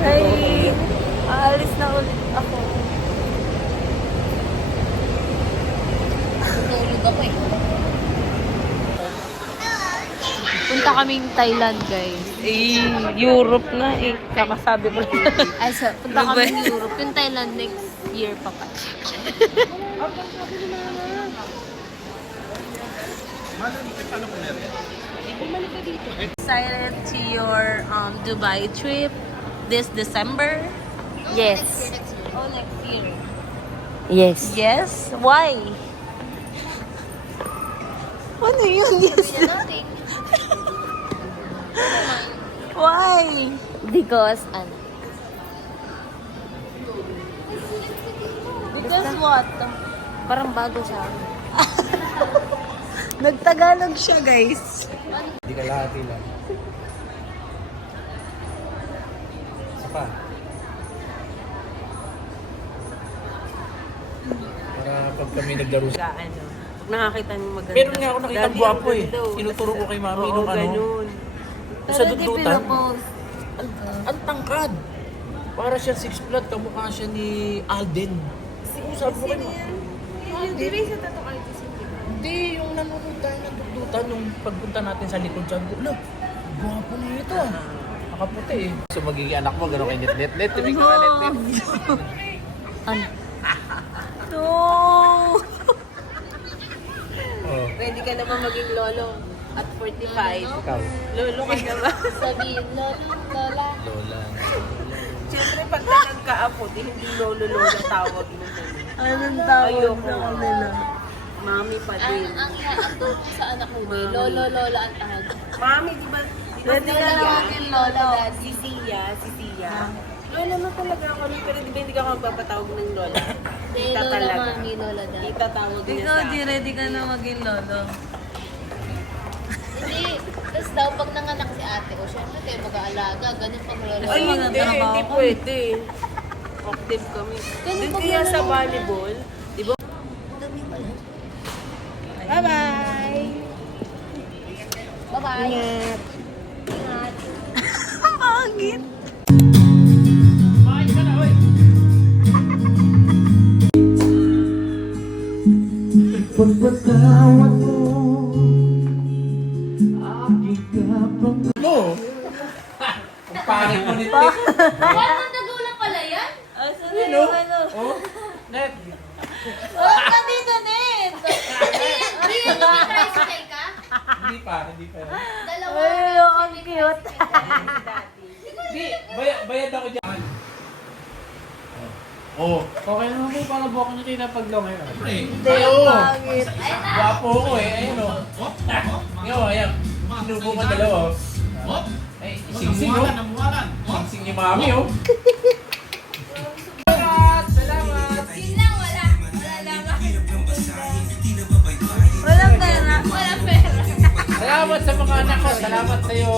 Ay, aalis na ulit ako. Tutulog ako eh. Punta kaming Thailand, guys. Europe na eh. Kakasabi ko lang. Ay, so, punta kaming Europe. Yung Thailand next year pa pa. Excited to your Dubai trip this December? Yes. Oh, next year. Yes. Yes? Why? Ano yun? Yes. Why? Because, Because what? parang bago sa akin. Nagtagalog siya, guys. Hindi ka lahati lang. Isa pa. Para pag kami naglaro sa... Ano? Nakakita niyo maganda. Meron nga ako nakita Daddy, gwapo eh. ang ganda. Tinuturo ko kay mami Oo, nung ano. ganun. Sa dudutan. Pinopost. Ang tangkad. Para siya 6 flat, kamukha siya ni Alden. Sabi ko kayo. Hindi rin sa tato kayo kasi. Hindi, yung nanonood tayo ng dudutan nung pagpunta natin sa likod siya. Look, gwapo na ito ah. Nakaputi eh. So magiging anak mo, gano'n kay net-net. Tumig ka net-net. Ano? No! Oh, Pwede ka naman maging lolo at 45. ikaw. Lolo ka naman. Sabihin, Lola. Lola. Siyempre, pag nagkaapo, hindi lolo-lolo tawag mo. Anong tawag sa kanila? Mami pa din. Ang iaantong mo sa anak mo, eh. Lola ang tawag. Mami, di ba? Pwede ka na maging lolo. Si Sia. Lola mo talaga ako, pero di ba hindi ka ako magpapatawag ng lola? Hindi, Tita Lola talaga. Mami, Lola Dad. Tita tawag niya sa akin. ready ka na maging lolo. Hindi. Tapos daw, pag nanganak si ate, o syempre kayo mag-aalaga, ganun pag lolo. Ay, maganda hindi, trabaho hindi ko. pwede. Active kami. Ganun Doon pag kaya sa lolo. volleyball, di ba? Dami pala. Bye-bye! Bye-bye. Ingat! Ingat. Pangit! Pagpatawad mo, aking kapang... Ano? Ang pangit mo nito. Parang nagula pala yan? Asan Ano? yung ano? Oh, net. Oh, nandito din! Rian, nag-tricycle ka? Hindi pa. Dalawa. Ay, ang cute. Hindi, bayad ako dyan. Oh, okay naman po para buhok niyo tayo na paglong ngayon. Hindi, ang pangit. Ayun na. Gwapo ko eh, ayun o. Ngayon, ayan. Sinubo mo dalawa. Ay, sing-sing o. Sing-sing ni mami o. Yun lang, wala. Wala lang. Walang pera. Walang pera. Salamat sa mga anak ko. Salamat sa'yo.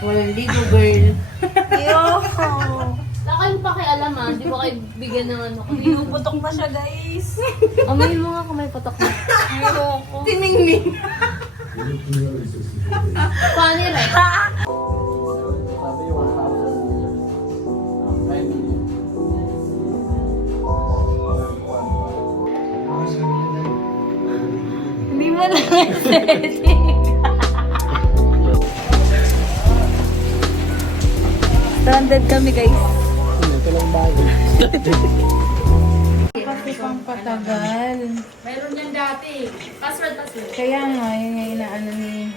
Walang ligo, girl. Ayoko. Wala kayong pakialam ah. Di ba kayo bigyan ng ano? Pinuputok pa siya, guys. Amoy mo nga kung may patok na. Ayoko. Tiningning. Funny, right? Hindi mo lang setting. Stranded kami, guys. Ito lang bago. Kasi pang patagal. Mayroon yan dati. Password. Kaya nga, yun nga inaano ni...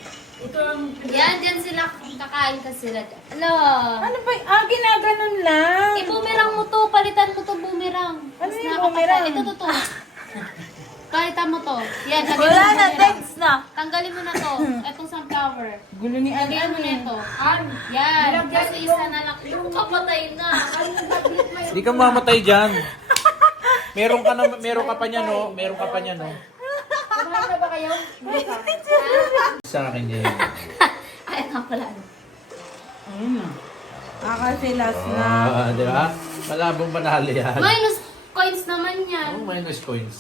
Yan, dyan sila. Kakain ka sila. Ano? Ano ba? Ginaganon lang. I-boomerang mo to. Palitan mo to boomerang. Ano Mas yung nakakapal. boomerang? Ito, to. Palitan mo to. Yan, lagyan mo Wala ng na, boomerang. text na. Tanggalin mo na to. Itong sunflower. Gulo ni Lagyan mo na ito. Yan. Kasi isa na lang. Yung kapatay na. Hindi ka mamatay dyan. Meron ka pa niya no? Meron ka pa niya no? Kumain na ba kayo? Hindi pa. Sa akin yan. Ay, nga pala. Kasi last na. Di ba? Malabong panalo yan. Minus coins naman yan. Oh, minus coins.